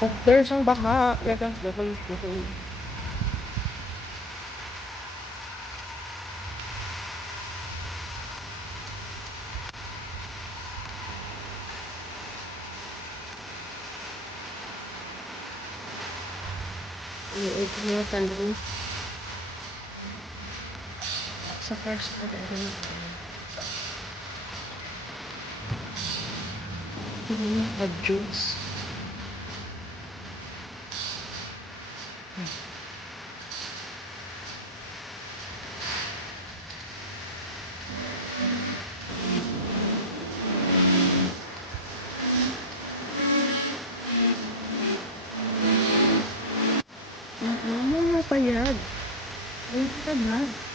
At there's ang baha. Gagas, gagas, gagas. Ito yung tanong. Sa first part, I don't know. A juice. Ano pa yan? Ano pa na?